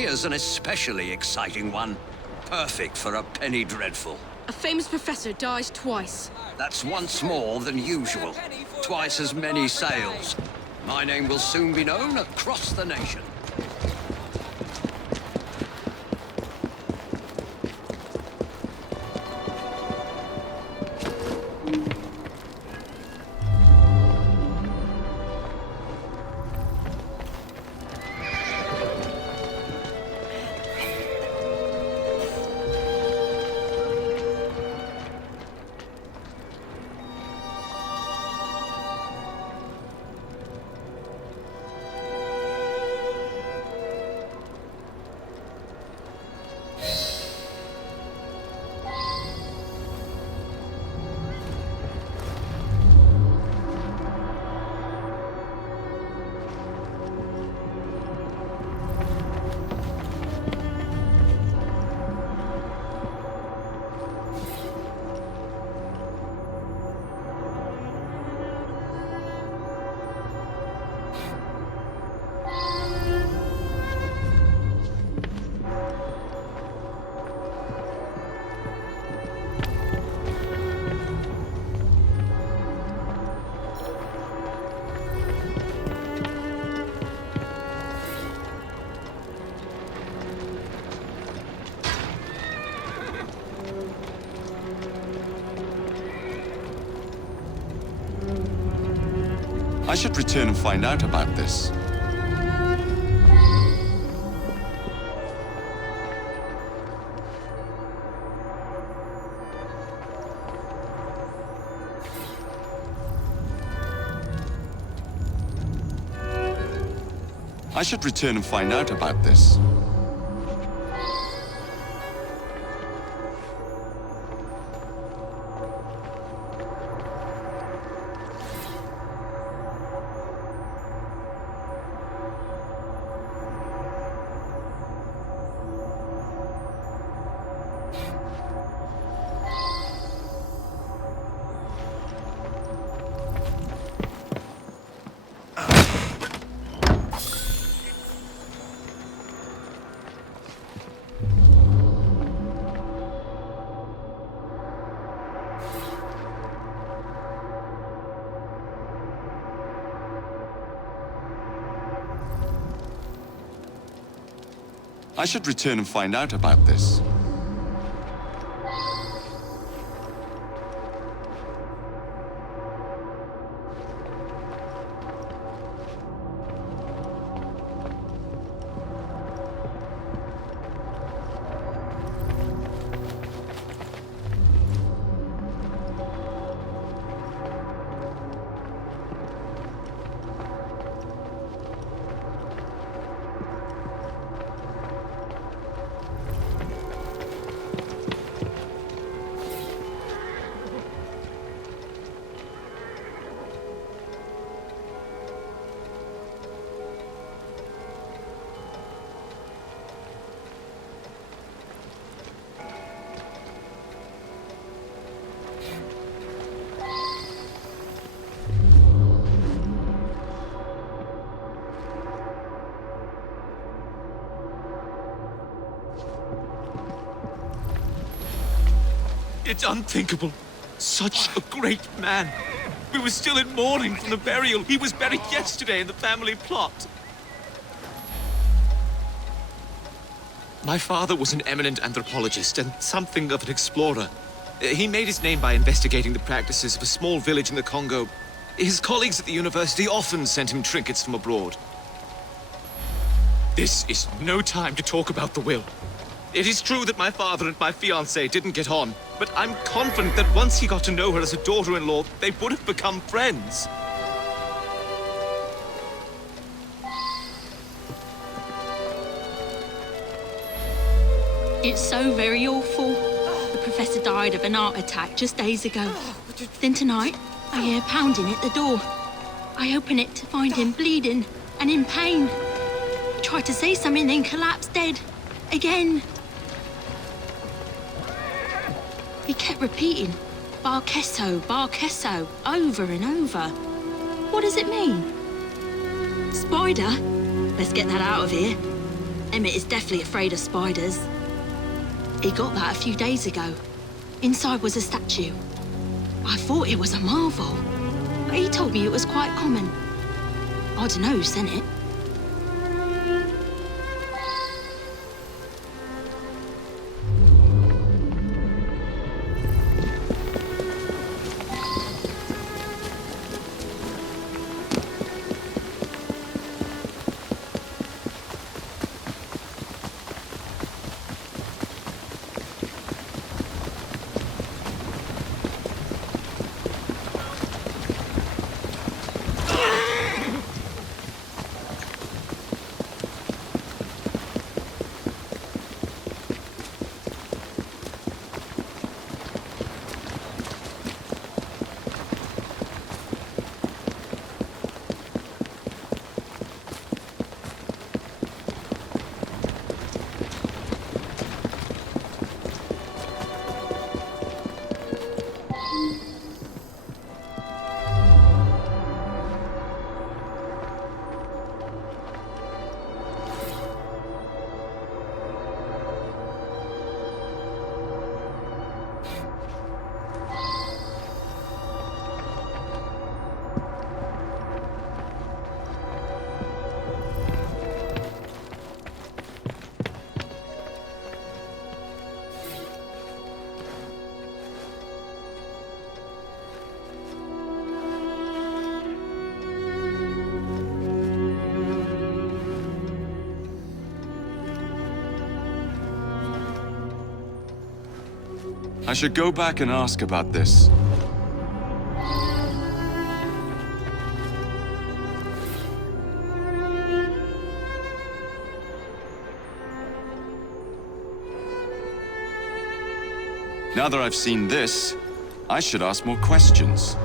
Here's an especially exciting one. Perfect for a penny dreadful. A famous professor dies twice. That's once more than usual. Twice as many sales. My name will soon be known across the nation. I should return and find out about this. I should return and find out about this. I should return and find out about this. It's unthinkable. Such a great man. We were still in mourning from the burial. He was buried yesterday in the family plot. My father was an eminent anthropologist and something of an explorer. He made his name by investigating the practices of a small village in the Congo. His colleagues at the university often sent him trinkets from abroad. This is no time to talk about the will. It is true that my father and my fiancée didn't get on, but I'm confident that once he got to know her as a daughter-in-law, they would have become friends. It's so very awful. The professor died of an heart attack just days ago. Then tonight, I hear pounding at the door. I open it to find him bleeding and in pain. He tried to say something, then collapsed dead. Again. He kept repeating, Barkesso, Barkesso, over and over. What does it mean? Spider? Let's get that out of here. Emmett is definitely afraid of spiders. He got that a few days ago. Inside was a statue. I thought it was a marvel, but he told me it was quite common. I don't know who sent it. I should go back and ask about this. Now that I've seen this, I should ask more questions.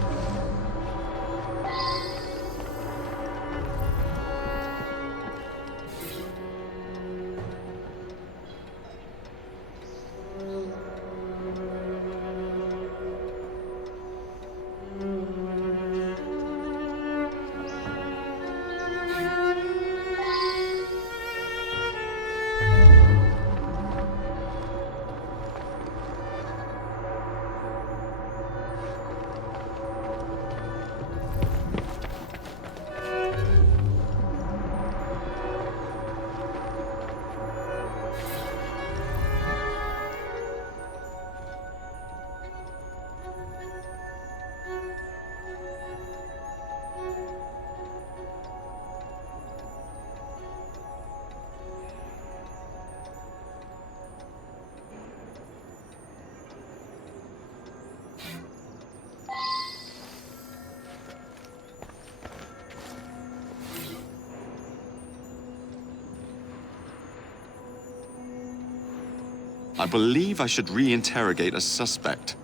I believe I should re-interrogate a suspect.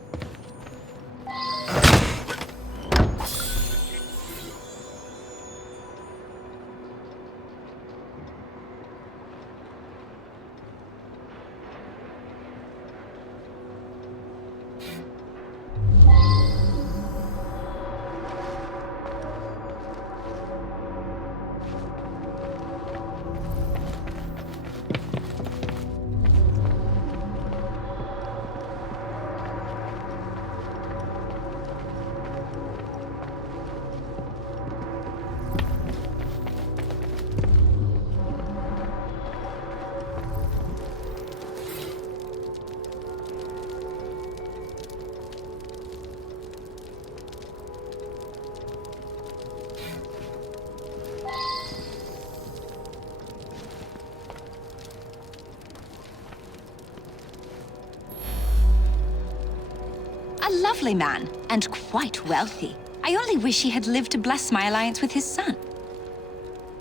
Lovely man, and quite wealthy. I only wish he had lived to bless my alliance with his son.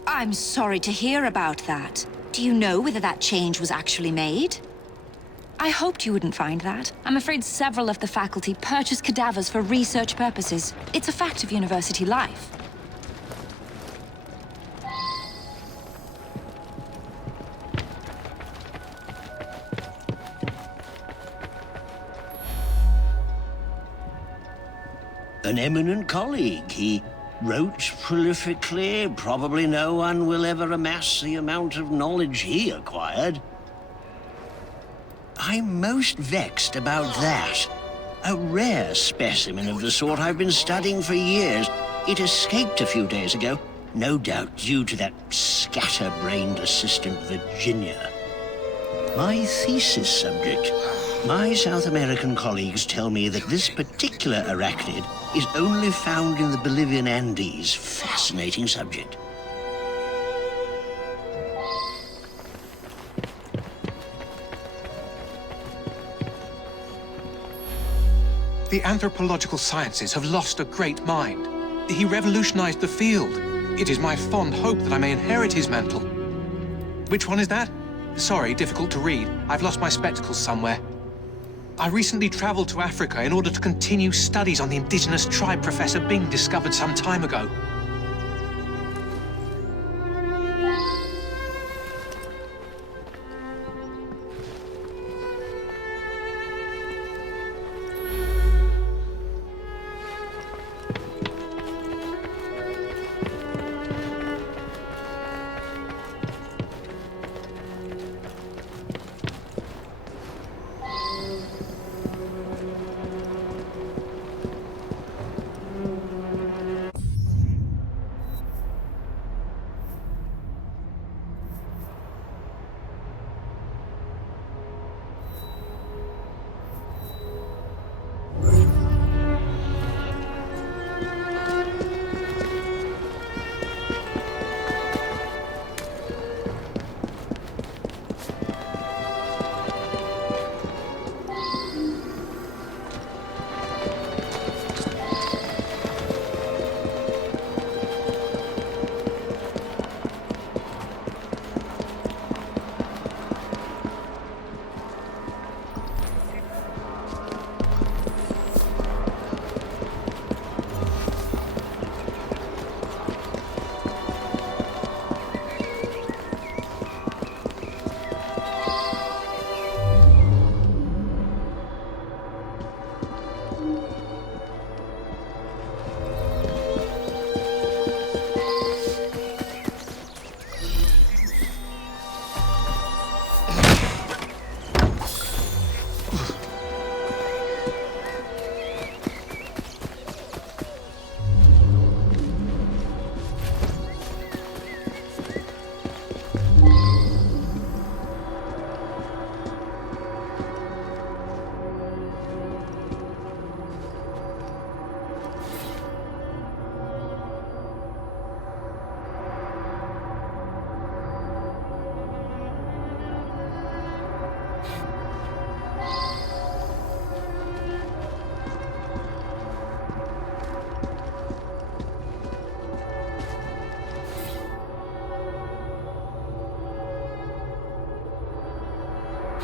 I'm sorry to hear about that. Do you know whether that change was actually made? I hoped you wouldn't find that. I'm afraid several of the faculty purchase cadavers for research purposes. It's a fact of university life. An eminent colleague. He wrote prolifically. Probably no one will ever amass the amount of knowledge he acquired. I'm most vexed about that. A rare specimen of the sort I've been studying for years. It escaped a few days ago, no doubt due to that scatterbrained assistant Virginia. My thesis subject. My South American colleagues tell me that this particular arachnid is only found in the Bolivian Andes. Fascinating subject. The anthropological sciences have lost a great mind. He revolutionized the field. It is my fond hope that I may inherit his mantle. Which one is that? Sorry, difficult to read. I've lost my spectacles somewhere. I recently traveled to Africa in order to continue studies on the indigenous tribe Professor Bing discovered some time ago.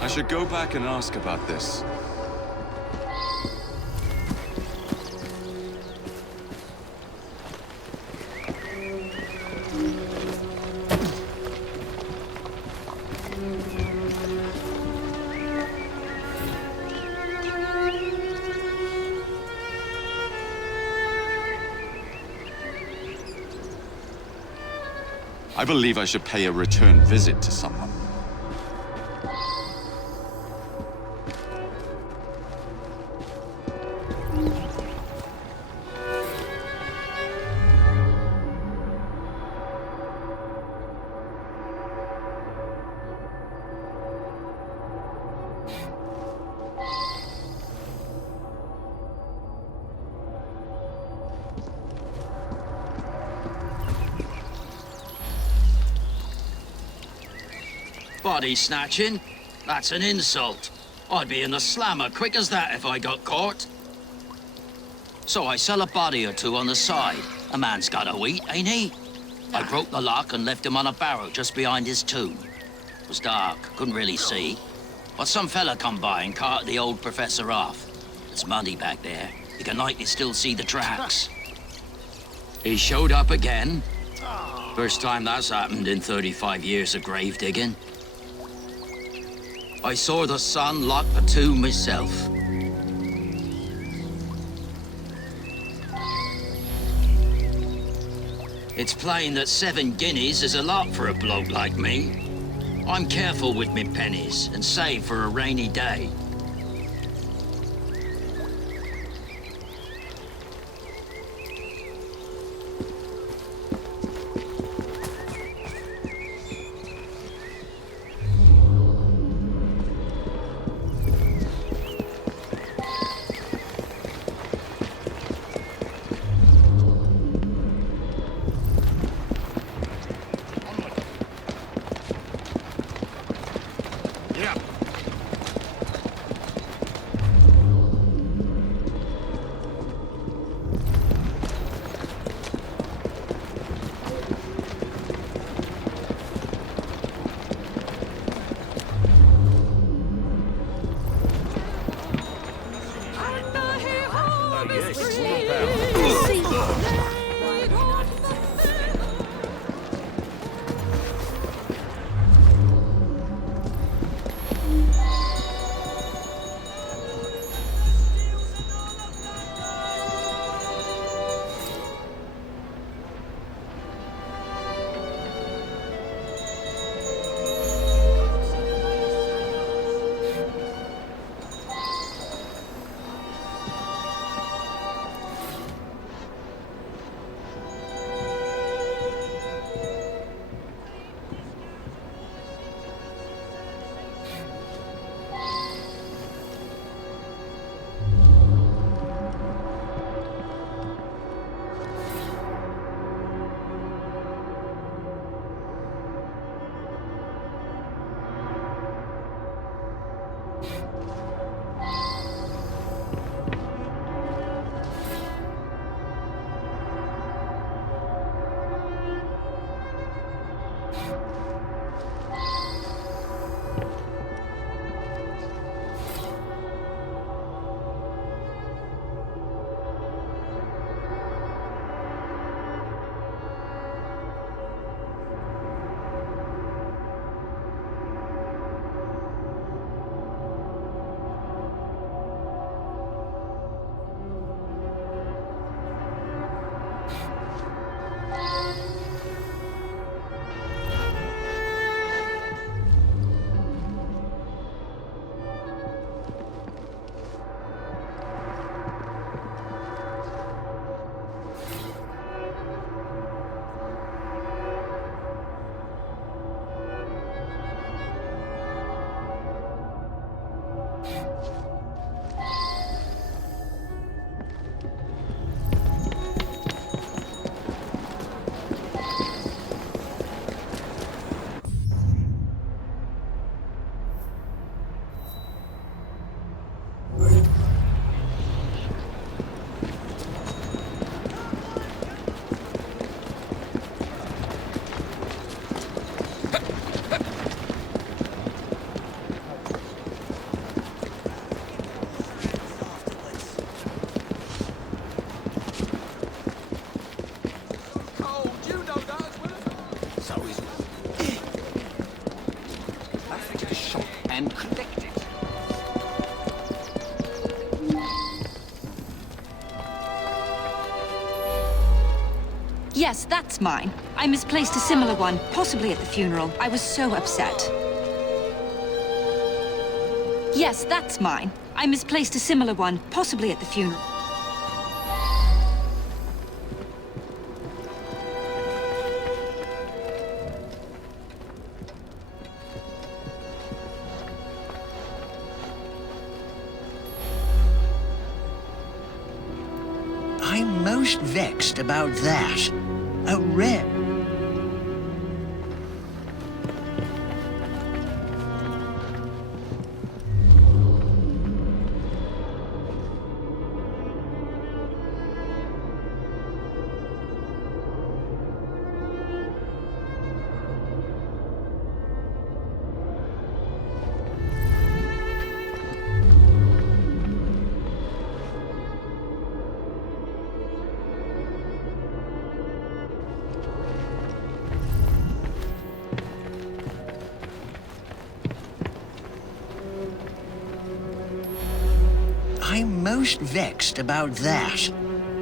I should go back and ask about this. I believe I should pay a return visit to someone. Body snatching? That's an insult. I'd be in the slammer quick as that if I got caught. So I sell a body or two on the side. A man's got to eat, ain't he? I broke the lock and left him on a barrow just behind his tomb. It was dark, couldn't really see. But some fella come by and carted the old professor off. It's muddy back there. You can likely still see the tracks. He showed up again. First time that's happened in 35 years of grave digging. I saw the son lock the tomb myself. It's plain that 7 guineas is a lot for a bloke like me. I'm careful with me pennies and save for a rainy day. And collect it. Yes, that's mine. I misplaced a similar one, possibly at the funeral. I was so upset. Yes, that's mine. I misplaced a similar one, possibly at the funeral. I'm most vexed about that. A rare... I'm most vexed about that.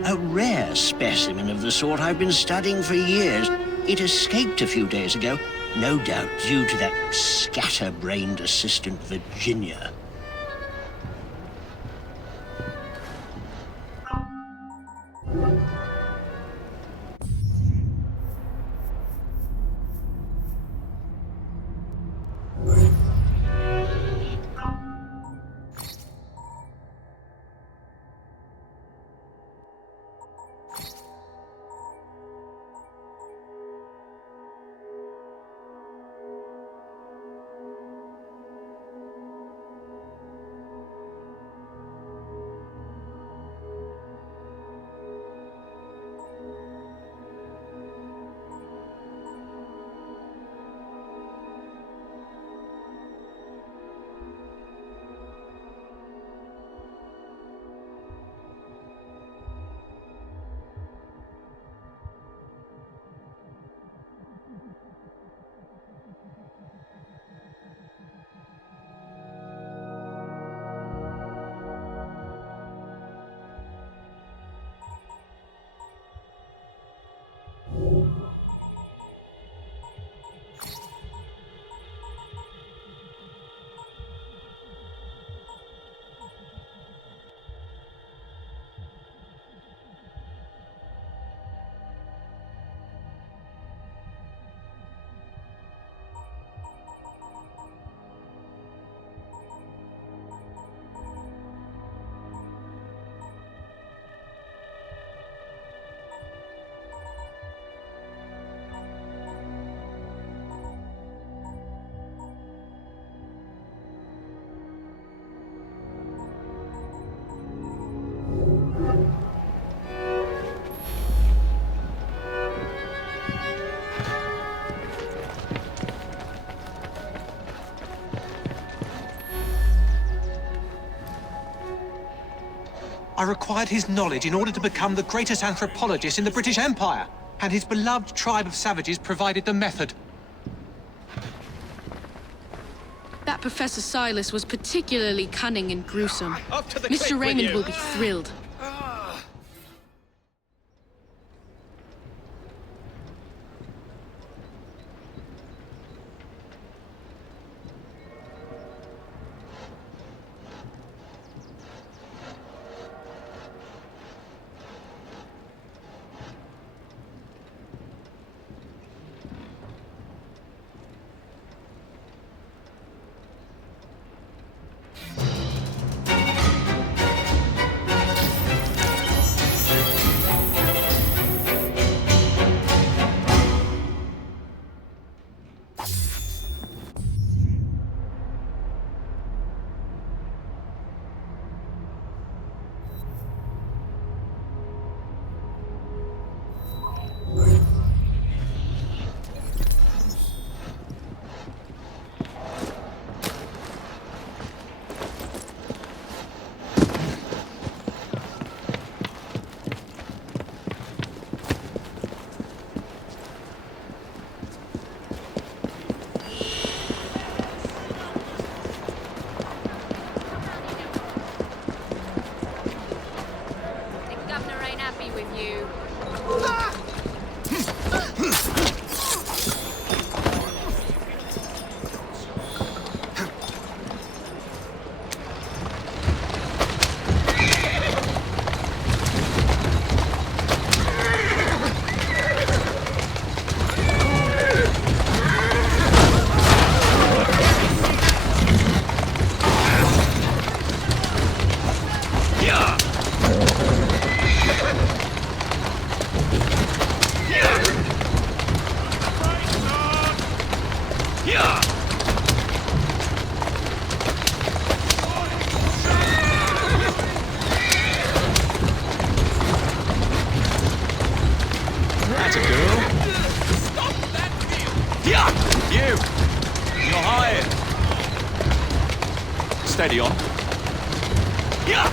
A rare specimen of the sort I've been studying for years. It escaped a few days ago, no doubt due to that scatterbrained assistant Virginia. I required his knowledge in order to become the greatest anthropologist in the British Empire, and his beloved tribe of savages provided the method. That Professor Silas was particularly cunning and gruesome. Up to the Mr. cliff with Raymond you. will be thrilled. That's a girl. Stop that field! Yeah! You! You're hired. Steady on. Yeah!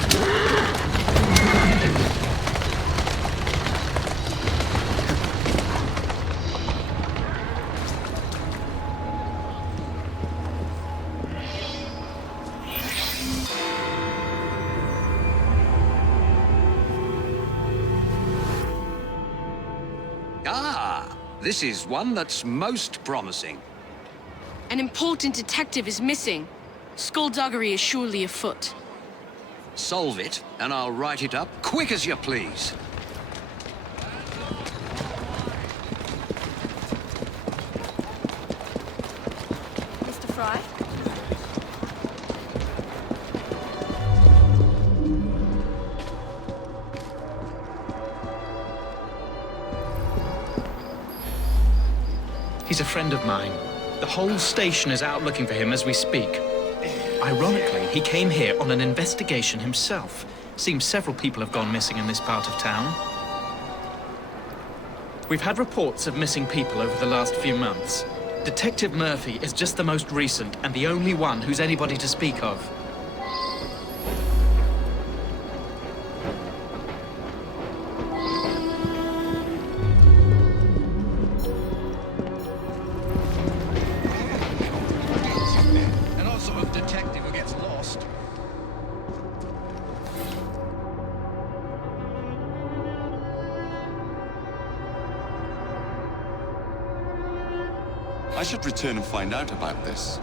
This is one that's most promising. An important detective is missing. Skullduggery is surely afoot. Solve it, and I'll write it up quick as you please. Mr. Frye? He's a friend of mine. The whole station is out looking for him as we speak. Ironically, he came here on an investigation himself. Seems several people have gone missing in this part of town. We've had reports of missing people over the last few months. Detective Murphy is just the most recent and the only one who's anybody to speak of. I should return and find out about this.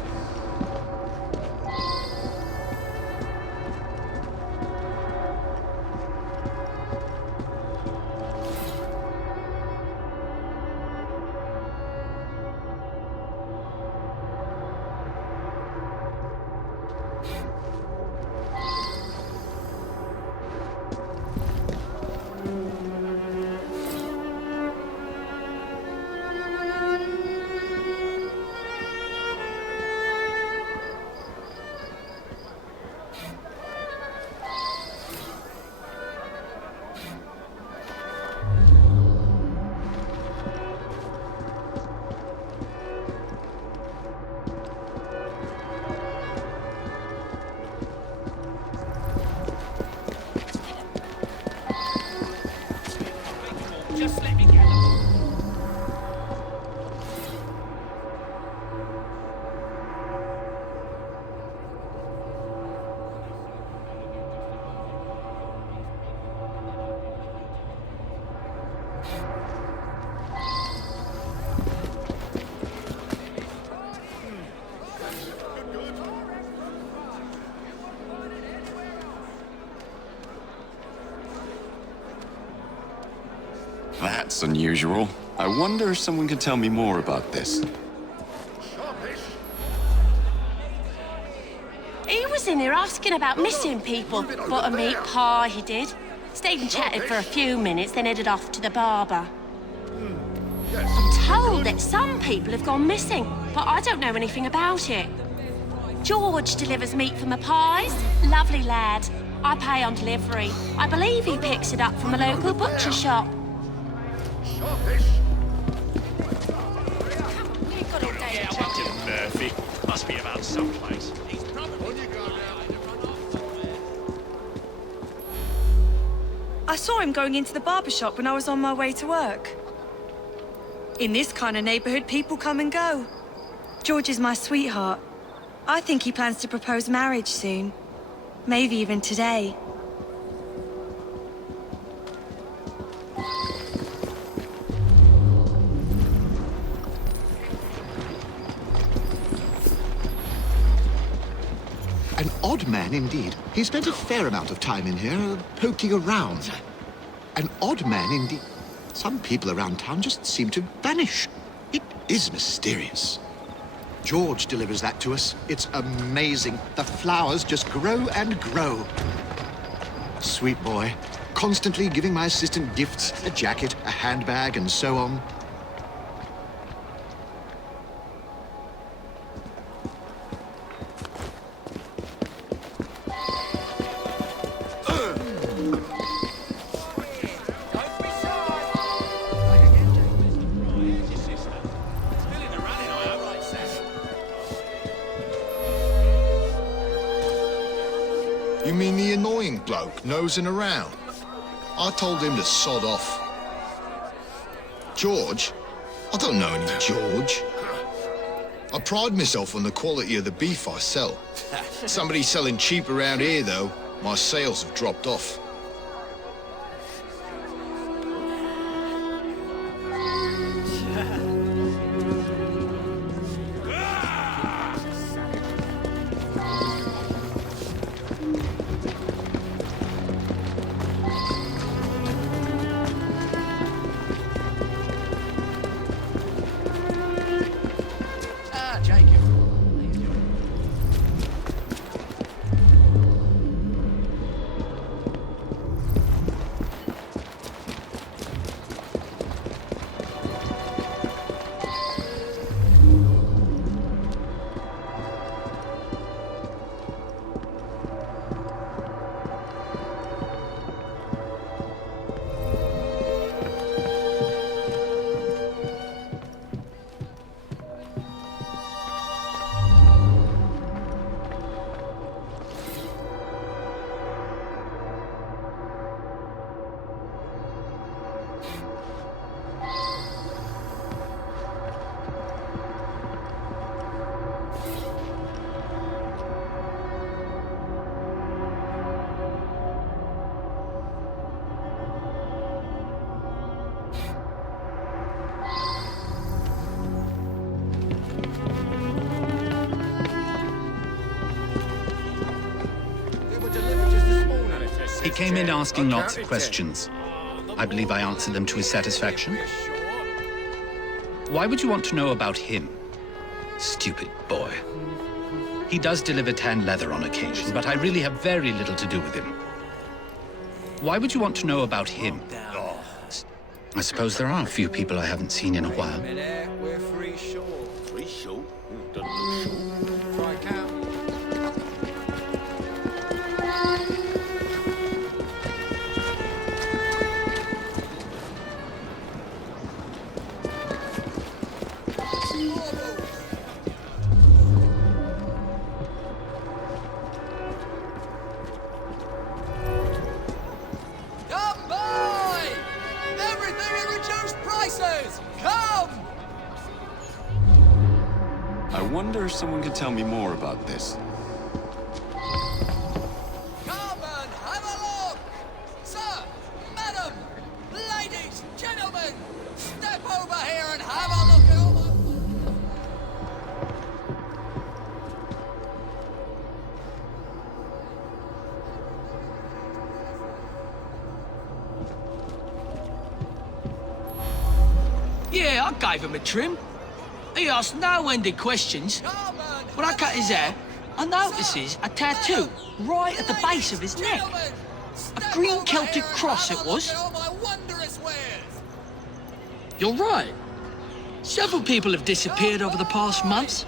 Just let me get them. That's unusual. I wonder if someone can tell me more about this. He was in here asking about missing people. Bought a meat pie, he did. Stayed and chatted for a few minutes, then headed off to the barber. I'm told that some people have gone missing, but I don't know anything about it. George delivers meat for my pies. Lovely lad. I pay on delivery. I believe he picks it up from a local butcher shop. Murphy. Must be about someplace. I saw him going into the barber shop when I was on my way to work. In this kind of neighborhood, people come and go. George is my sweetheart. I think he plans to propose marriage soon. Maybe even today. An odd man indeed. He spent a fair amount of time in here, poking around. An odd man indeed. Some people around town just seem to vanish. It is mysterious. George delivers that to us. It's amazing. The flowers just grow and grow. Sweet boy. Constantly giving my assistant gifts, a jacket, a handbag, and so on. You mean the annoying bloke nosing around? I told him to sod off. George? I don't know any George. I pride myself on the quality of the beef I sell. Somebody selling cheap around here, though, my sales have dropped off. He came in asking lots of questions. I believe I answered them to his satisfaction. Why would you want to know about him? Stupid boy. He does deliver tan leather on occasion, but I really have very little to do with him. Why would you want to know about him? I suppose there are a few people I haven't seen in a while. We're free short. Free short? Doesn't look short. Try count. Come by! Everything at reduced prices! Come! I wonder if someone could tell me more about this. Come and have a look! Sir, madam, ladies, gentlemen, step over here and have a look at all my... Yeah, I gave him a trim. He asked no-ended questions. When I cut his hair, I notices a tattoo right at the base of his neck. A green Celtic cross it was. You're right. Several people have disappeared over the past months.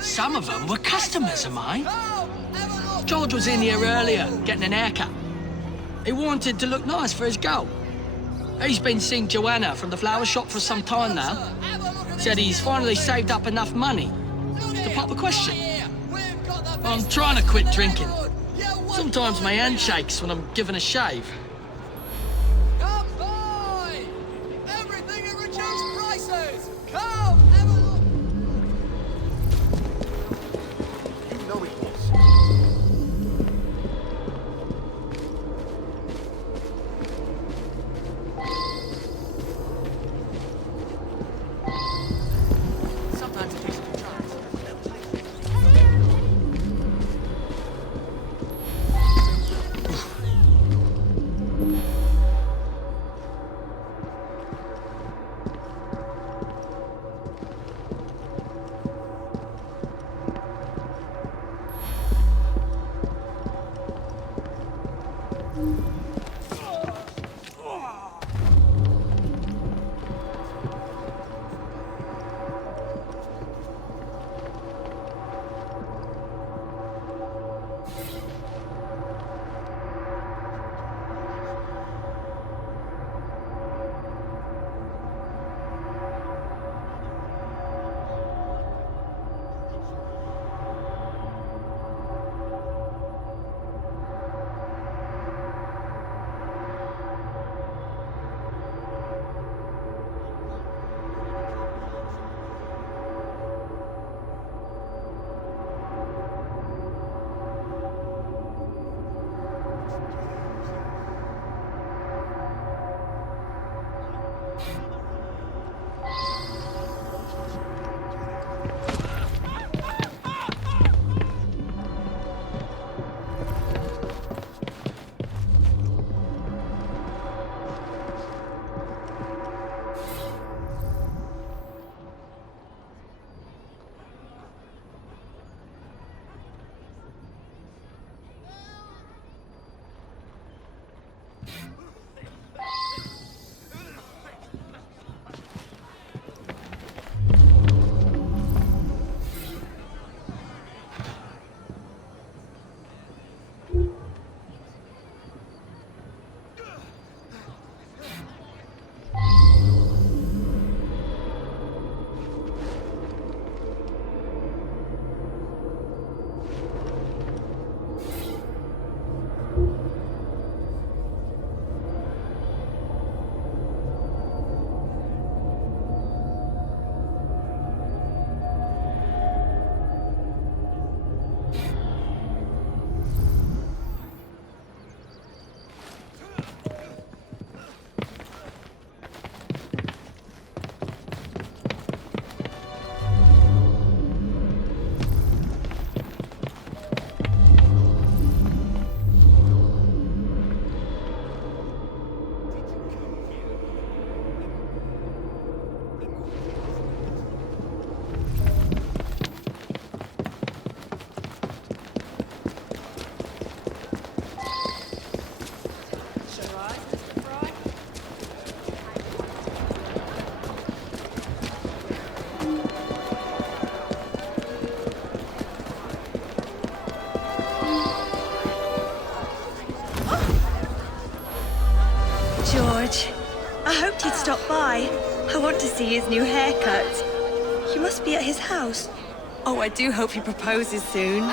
Some of them were customers of mine. George was in here earlier, getting an haircut. He wanted to look nice for his girl. He's been seeing Joanna from the flower shop for some time now. Said he's finally saved up enough money to pop a question. I'm trying to quit drinking. Sometimes my hand shakes when I'm given a shave. Come by! Everything at reduced prices! Come, have a look! You know it was. Sometimes it takes a try. see his new haircut. You must be at his house. Oh, I do hope he proposes soon.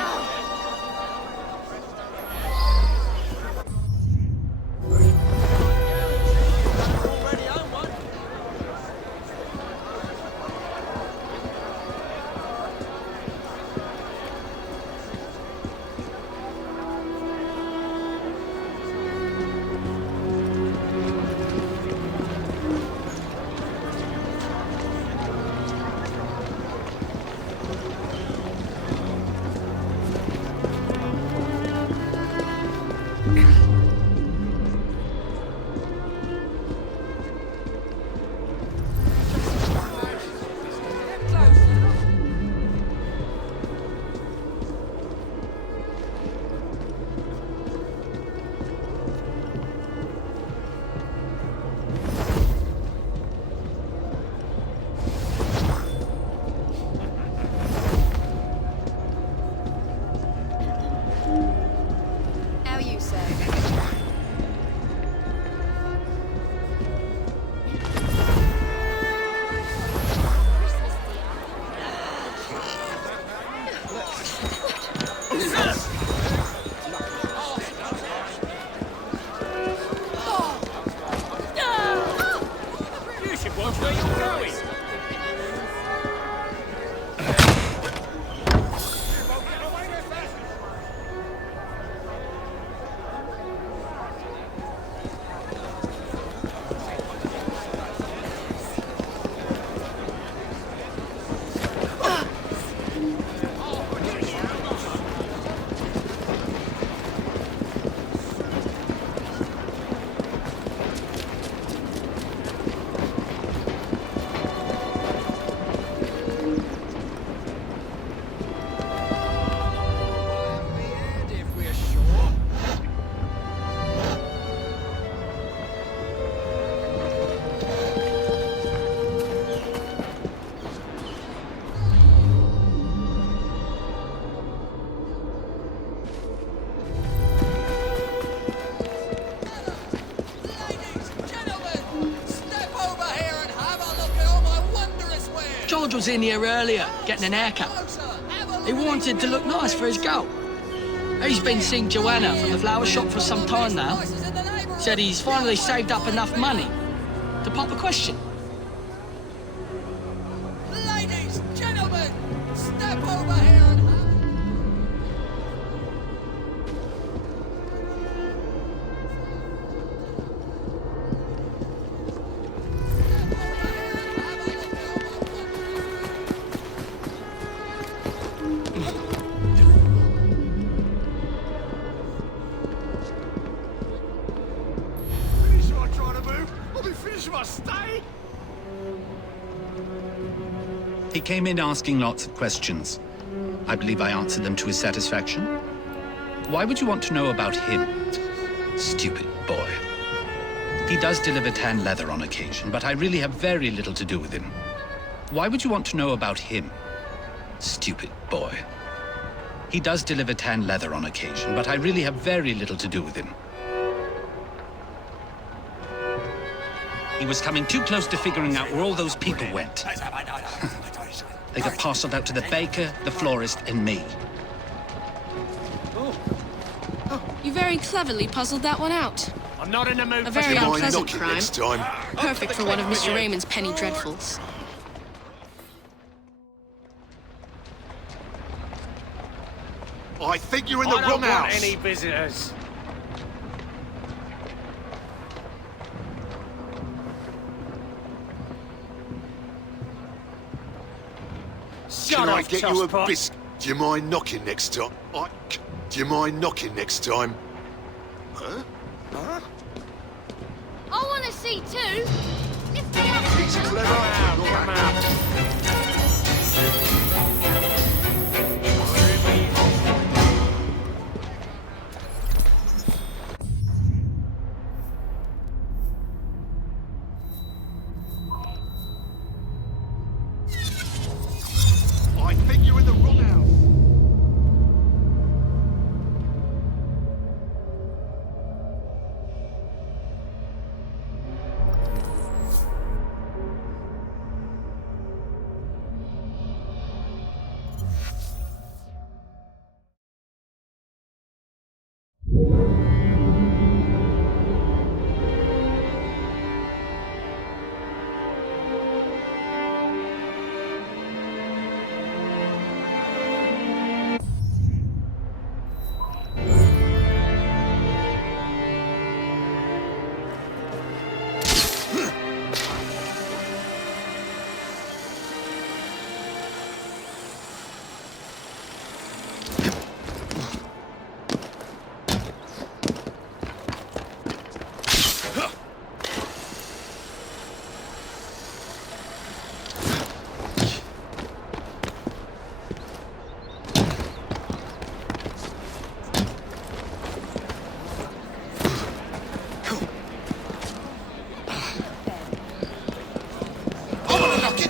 George was in here earlier, getting an haircut. He wanted to look nice for his girl. He's been seeing Joanna from the flower shop for some time now. Said he's finally saved up enough money to pop a question. Ladies, gentlemen, step over here and He came in asking lots of questions. I believe I answered them to his satisfaction. Why would you want to know about him? Stupid boy. He does deliver tan leather on occasion, but I really have very little to do with him. Why would you want to know about him? Stupid boy. He does deliver tan leather on occasion, but I really have very little to do with him. He was coming too close to figuring out where all those people went. They got parceled out to the baker, the florist, and me. You very cleverly puzzled that one out. I'm not in the mood A for very unpleasant knocking crime. next time. Perfect for one of Mr. Raymond's penny dreadfuls. I think you're in the wrong house. I don't want any visitors. Can I get you a biscuit? Do you mind knocking next time? Do you mind knocking next time? Huh? Huh? I want to see too. Lift me up. He's clever. Come out. I think you're in the wrong house.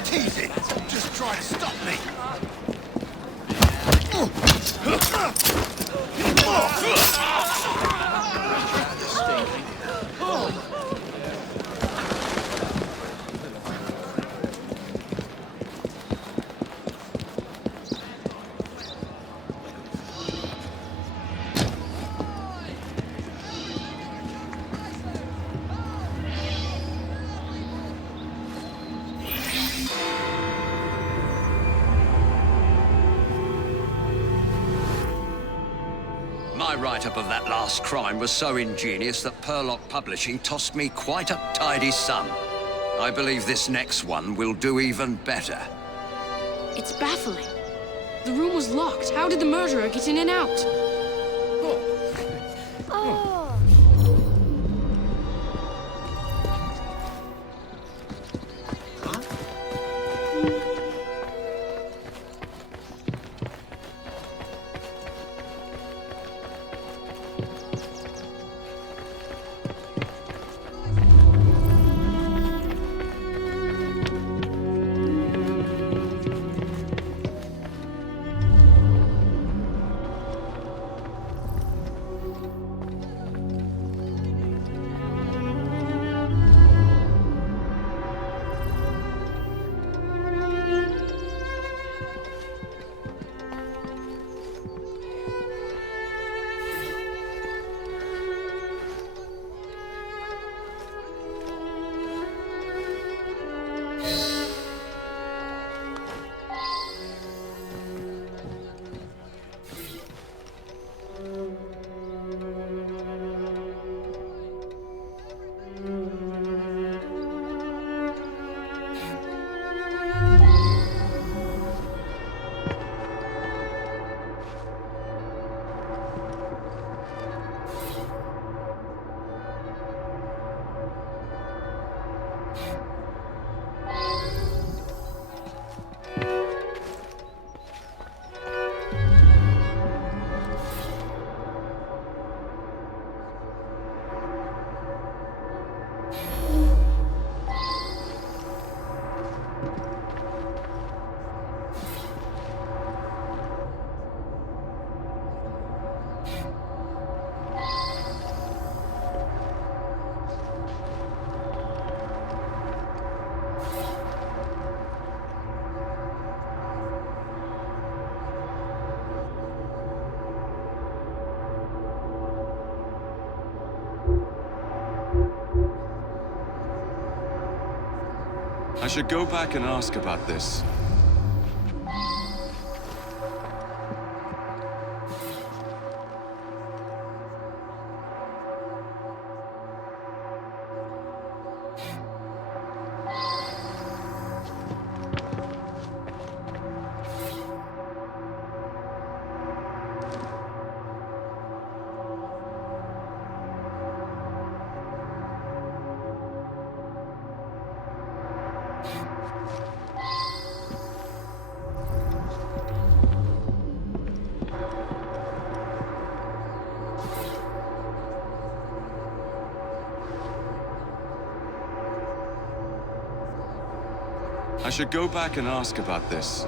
teasing. Just try to stop me. My write-up of that last crime was so ingenious that Purlock Publishing tossed me quite a tidy sum. I believe this next one will do even better. It's baffling. The room was locked. How did the murderer get in and out? I should go back and ask about this. I should go back and ask about this.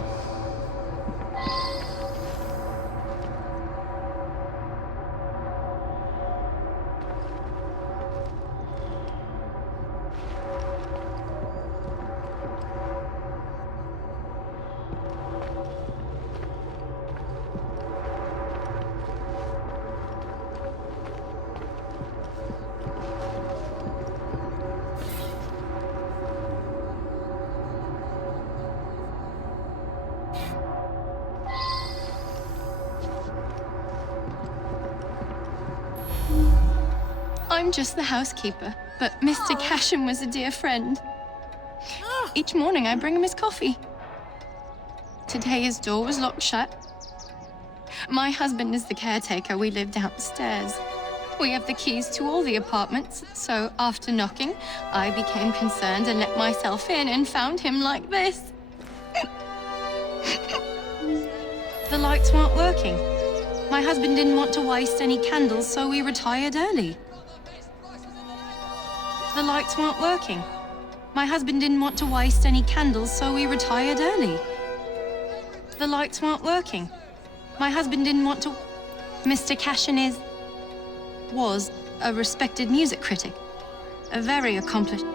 I'm just the housekeeper, but Mr. Casham was a dear friend. Each morning I bring him his coffee. Today his door was locked shut. My husband is the caretaker. We live downstairs. We have the keys to all the apartments, so after knocking, I became concerned and let myself in and found him like this. The lights weren't working. My husband didn't want to waste any candles, so we retired early. The lights weren't working. My husband didn't want to waste any candles, so we retired early. The lights weren't working. My husband didn't want to... Mr. Cashin was a respected music critic. A very accomplished...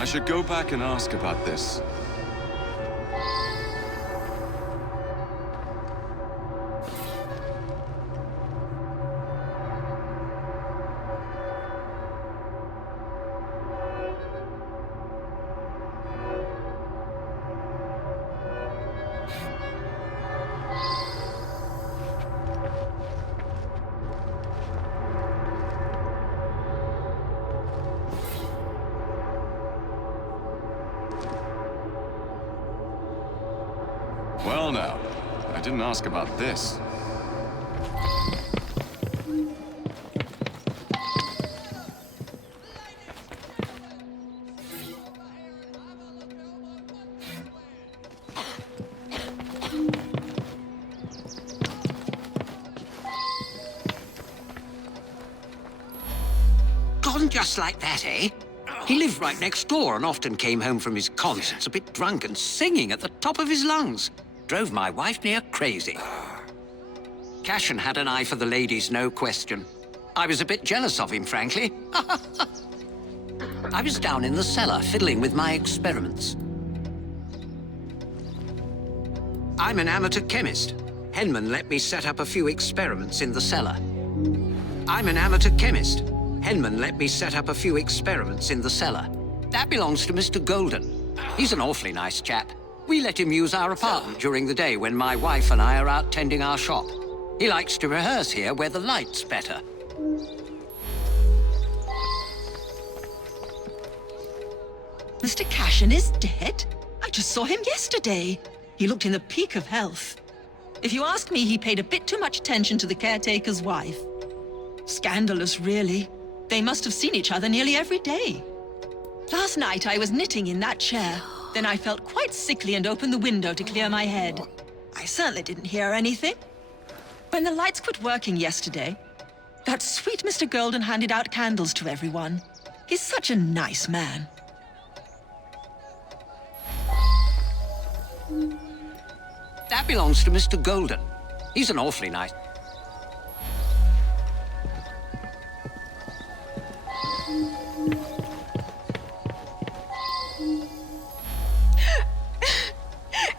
I should go back and ask about this. Well now, I didn't ask about this. Gone just like that, eh? He lived right next door and often came home from his concerts a bit drunk and singing at the top of his lungs. Drove my wife near crazy. Cashin had an eye for the ladies, no question. I was a bit jealous of him, frankly. I was down in the cellar, fiddling with my experiments. I'm an amateur chemist. Henman let me set up a few experiments in the cellar. I'm an amateur chemist. Henman let me set up a few experiments in the cellar. That belongs to Mr. Golden. He's an awfully nice chap. We let him use our apartment during the day when my wife and I are out tending our shop. He likes to rehearse here where the light's better. Mr. Cashin is dead? I just saw him yesterday. He looked in the peak of health. If you ask me, he paid a bit too much attention to the caretaker's wife. Scandalous, really. They must have seen each other nearly every day. Last night, I was knitting in that chair. Then I felt quite sickly and opened the window to clear my head. I certainly didn't hear anything. When the lights quit working yesterday, that sweet Mr. Golden handed out candles to everyone. He's such a nice man. That belongs to Mr. Golden. He's an awfully nice...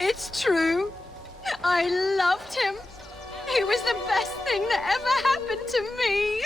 It's true. I loved him. He was the best thing that ever happened to me.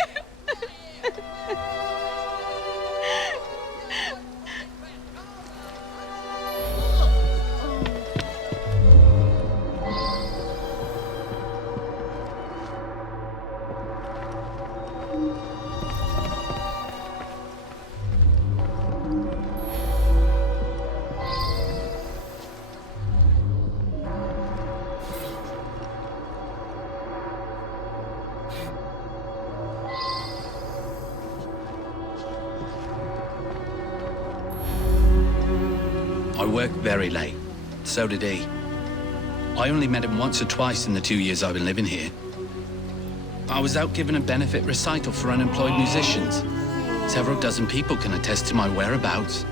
I worked very late. So did he. I only met him once or twice in the 2 years I've been living here. I was out giving a benefit recital for unemployed musicians. Several dozen people can attest to my whereabouts.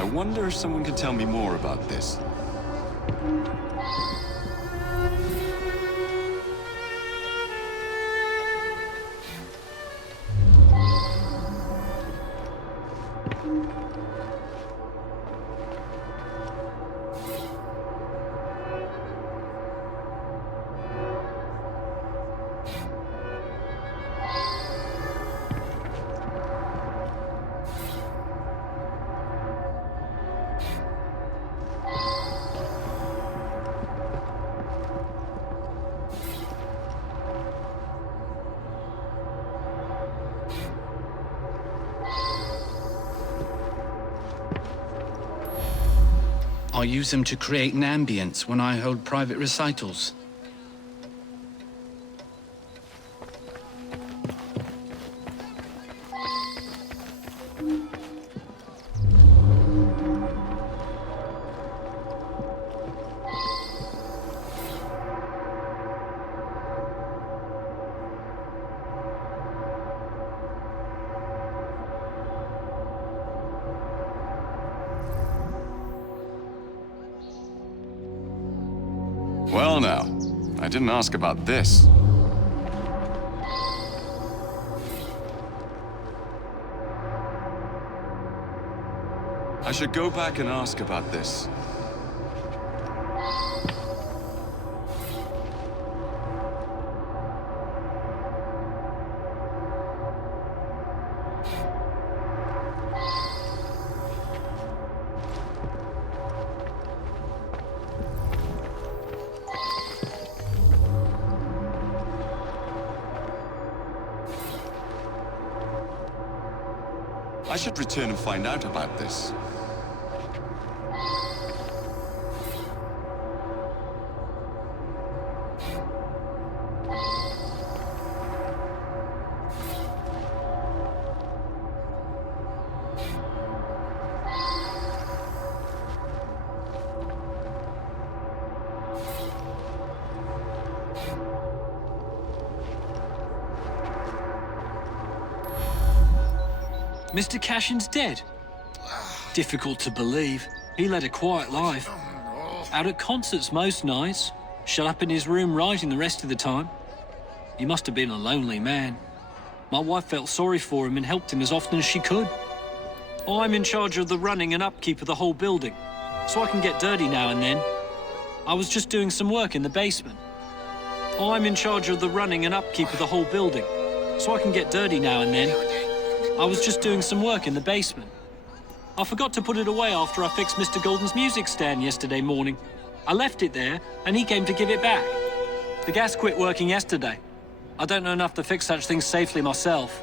I wonder if someone can tell me more about this. I use them to create an ambience when I hold private recitals. Well now, I didn't ask about this. I should go back and ask about this. I should return and find out about this. Mr. Cashin's dead. Difficult to believe. He led a quiet life. Out at concerts most nights. Shut up in his room writing the rest of the time. He must have been a lonely man. My wife felt sorry for him and helped him as often as she could. I'm in charge of the running and upkeep of the whole building, so I can get dirty now and then. I was just doing some work in the basement. I'm in charge of the running and upkeep of the whole building, so I can get dirty now and then. I was just doing some work in the basement. I forgot to put it away after I fixed Mr. Golden's music stand yesterday morning. I left it there, and he came to give it back. The gas quit working yesterday. I don't know enough to fix such things safely myself.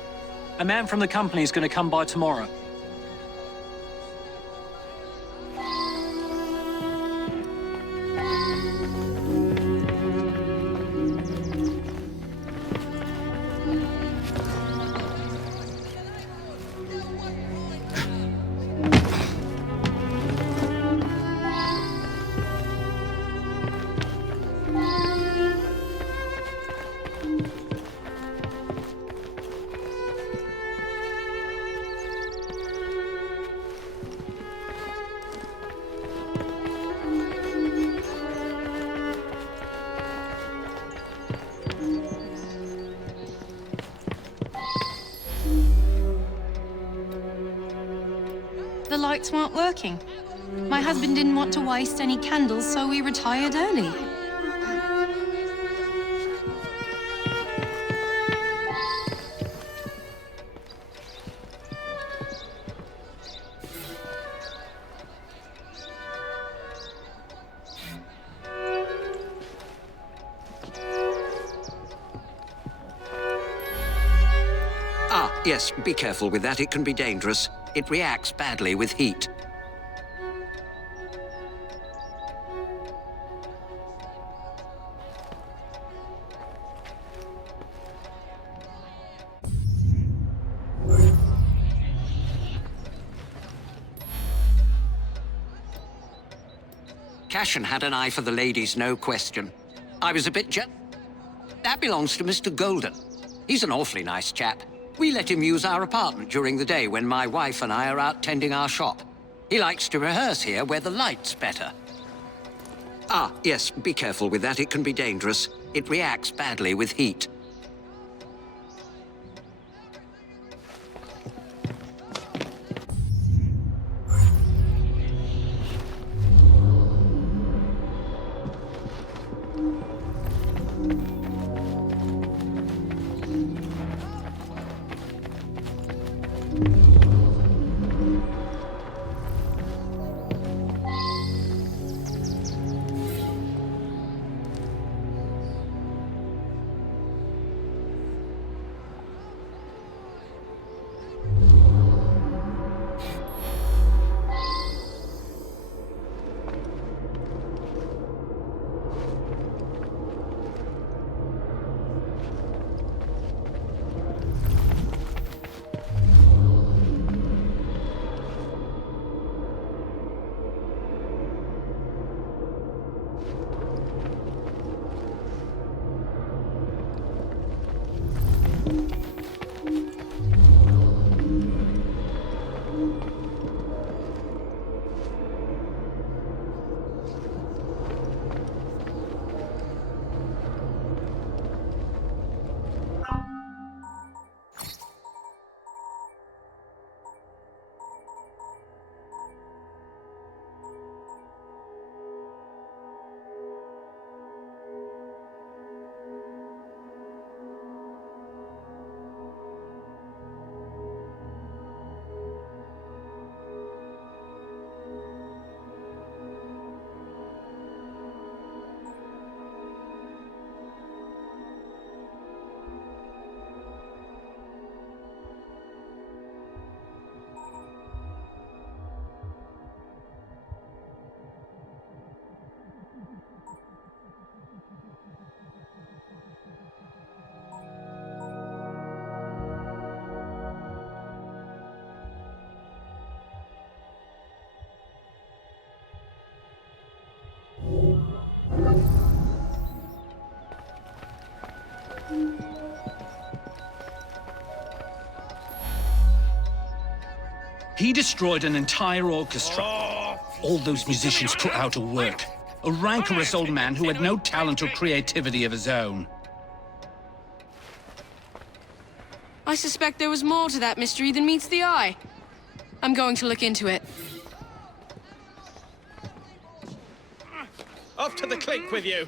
A man from the company is going to come by tomorrow. The lights weren't working. My husband didn't want to waste any candles, so we retired early. Yes, be careful with that. It can be dangerous. It reacts badly with heat. Cashin had an eye for the ladies, no question. I was a bit That belongs to Mr. Golden. He's an awfully nice chap. We let him use our apartment during the day when my wife and I are out tending our shop. He likes to rehearse here where the light's better. Ah, yes, be careful with that. It can be dangerous. It reacts badly with heat. He destroyed an entire orchestra. All those musicians put out of work. A rancorous old man who had no talent or creativity of his own. I suspect there was more to that mystery than meets the eye. I'm going to look into it. Off to the clink with you.